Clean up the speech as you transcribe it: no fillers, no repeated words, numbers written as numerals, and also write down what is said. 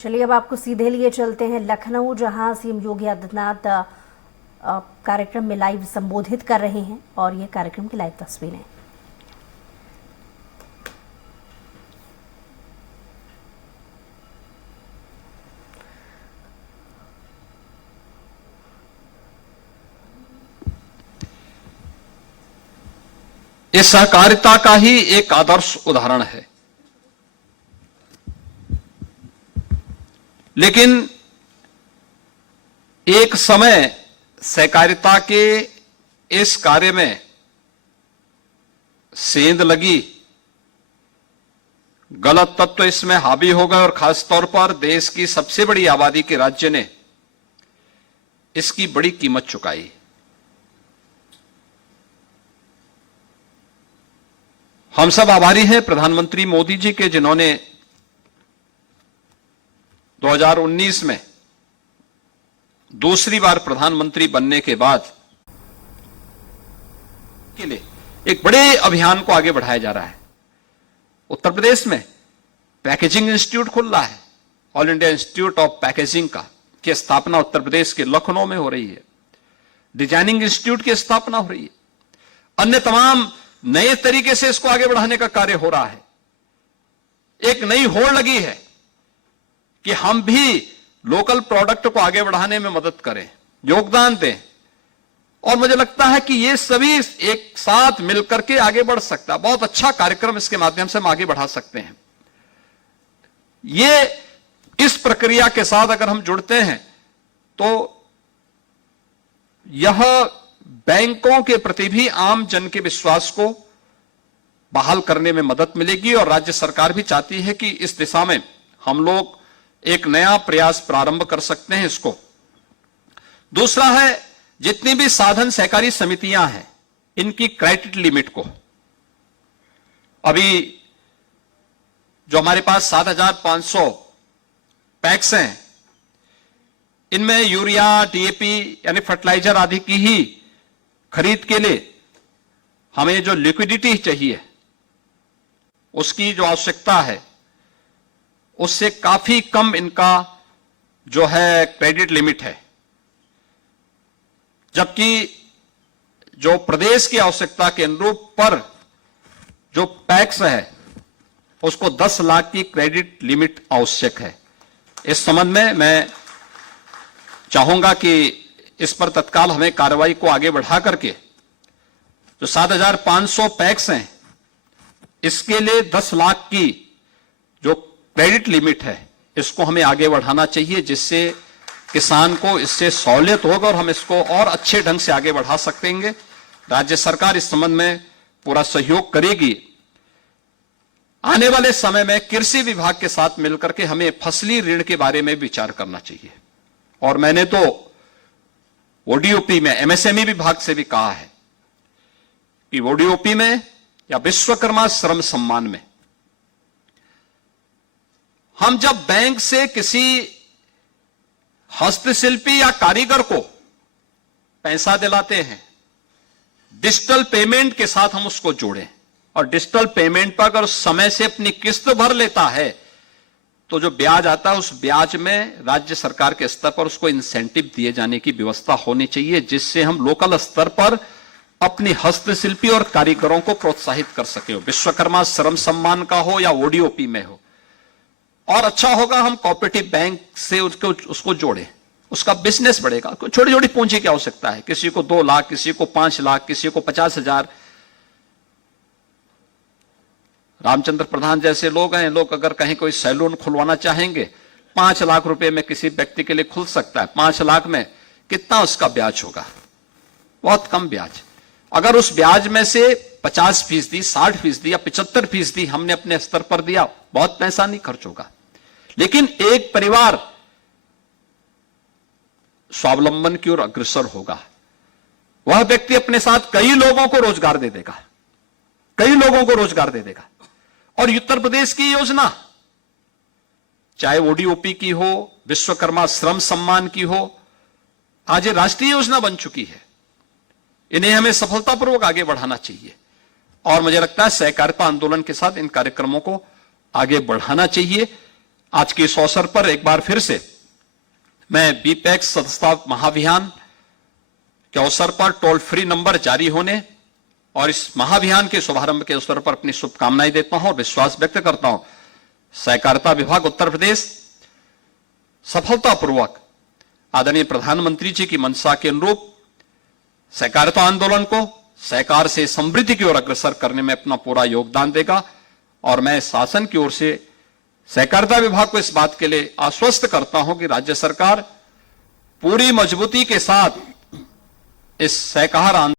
चलिए अब आपको सीधे लिए चलते हैं लखनऊ, जहां सीएम योगी आदित्यनाथ कार्यक्रम में लाइव संबोधित कर रहे हैं और ये कार्यक्रम की लाइव तस्वीरें। ये सहकारिता का ही एक आदर्श उदाहरण है। लेकिन एक समय सहकारिता के इस कार्य में सेंध लगी, गलत तत्व इसमें हावी हो गए और खासतौर पर देश की सबसे बड़ी आबादी के राज्य ने इसकी बड़ी कीमत चुकाई। हम सब आभारी हैं प्रधानमंत्री मोदी जी के, जिन्होंने 2019 में दूसरी बार प्रधानमंत्री बनने के बाद के लिए एक बड़े अभियान को आगे बढ़ाया जा रहा है। उत्तर प्रदेश में पैकेजिंग इंस्टीट्यूट खुल रहा है। All India institute of packaging की स्थापना उत्तर प्रदेश के लखनऊ में हो रही है। डिजाइनिंग इंस्टीट्यूट की स्थापना हो रही है। अन्य तमाम नए तरीके से इसको आगे बढ़ाने का कार्य हो रहा है। एक नई होड़ लगी है कि हम भी लोकल प्रोडक्ट को आगे बढ़ाने में मदद करें, योगदान दें। और मुझे लगता है कि ये सभी एक साथ मिलकर के आगे बढ़ सकता है। बहुत अच्छा कार्यक्रम इसके माध्यम से हम आगे बढ़ा सकते हैं। ये इस प्रक्रिया के साथ अगर हम जुड़ते हैं तो यह बैंकों के प्रति भी आम जन के विश्वास को बहाल करने में मदद मिलेगी। और राज्य सरकार भी चाहती है कि इस दिशा में हम लोग एक नया प्रयास प्रारंभ कर सकते हैं इसको। दूसरा है, जितनी भी साधन सहकारी समितियां हैं, इनकी क्रेडिट लिमिट को, अभी जो हमारे पास 7,500 पैक्स हैं, इनमें यूरिया, डीएपी यानी फर्टिलाइजर आदि की ही खरीद के लिए हमें जो लिक्विडिटी चाहिए, उसकी जो आवश्यकता है, उससे काफी कम इनका जो है क्रेडिट लिमिट है। जबकि जो प्रदेश की आवश्यकता के अनुरूप पर जो पैक्स है, उसको 10 लाख की क्रेडिट लिमिट आवश्यक है। इस संबंध में मैं चाहूंगा कि इस पर तत्काल हमें कार्रवाई को आगे बढ़ा करके जो 7,500 पैक्स हैं, इसके लिए 10 लाख की जो क्रेडिट लिमिट है, इसको हमें आगे बढ़ाना चाहिए, जिससे किसान को इससे सहूलियत होगा और हम इसको और अच्छे ढंग से आगे बढ़ा सकेंगे। राज्य सरकार इस संबंध में पूरा सहयोग करेगी। आने वाले समय में कृषि विभाग के साथ मिलकर के हमें फसली ऋण के बारे में विचार करना चाहिए। और मैंने तो ओडीओपी में एमएसएमई विभाग से भी कहा है कि ओडीओपी में या विश्वकर्मा श्रम सम्मान में हम जब बैंक से किसी हस्तशिल्पी या कारीगर को पैसा दिलाते हैं, डिजिटल पेमेंट के साथ हम उसको जोड़ें। और डिजिटल पेमेंट पर अगर समय से अपनी किस्त भर लेता है तो जो ब्याज आता है, उस ब्याज में राज्य सरकार के स्तर पर उसको इंसेंटिव दिए जाने की व्यवस्था होनी चाहिए, जिससे हम लोकल स्तर पर अपनी हस्तशिल्पी और कारीगरों को प्रोत्साहित कर सके। विश्वकर्मा श्रम सम्मान का हो या ओडीओपी में हो। और अच्छा होगा हम कोऑपरेटिव बैंक से उसको जोड़े, उसका बिजनेस बढ़ेगा। छोटी छोटी पूंजी की आवश्यकता है, किसी को 2 लाख, किसी को 5 लाख, किसी को 50,000। रामचंद्र प्रधान जैसे लोग हैं, लोग अगर कहीं कोई सैलून खुलवाना चाहेंगे, 5 लाख रुपए में किसी व्यक्ति के लिए खुल सकता है। 5 लाख में कितना उसका ब्याज होगा? बहुत कम ब्याज। अगर उस ब्याज में से 50%, 60% या 75% हमने अपने स्तर पर दिया, बहुत पैसा नहीं खर्च होगा। लेकिन एक परिवार स्वावलंबन की ओर अग्रसर होगा। वह व्यक्ति अपने साथ कई लोगों को रोजगार दे देगा, कई लोगों को रोजगार दे देगा। और उत्तर प्रदेश की योजना, चाहे ओडीओपी की हो, विश्वकर्मा श्रम सम्मान की हो, आज ये राष्ट्रीय योजना बन चुकी है। इन्हें हमें सफलतापूर्वक आगे बढ़ाना चाहिए। और मुझे लगता है सहकारिता आंदोलन के साथ इन कार्यक्रमों को आगे बढ़ाना चाहिए। आज के इस अवसर पर एक बार फिर से मैं बीपैक्स सदस्यता महाअभियान के अवसर पर टोल फ्री नंबर जारी होने और इस महाअभियान के शुभारंभ के अवसर पर अपनी शुभकामनाएं देता हूं और विश्वास व्यक्त करता हूं सहकारिता विभाग उत्तर प्रदेश सफलतापूर्वक आदरणीय प्रधानमंत्री जी की मंशा के अनुरूप सहकारिता आंदोलन को सहकार से समृद्धि की ओर अग्रसर करने में अपना पूरा योगदान देगा। और मैं शासन की ओर से सहकारिता विभाग को इस बात के लिए आश्वस्त करता हूं कि राज्य सरकार पूरी मजबूती के साथ इस सहकार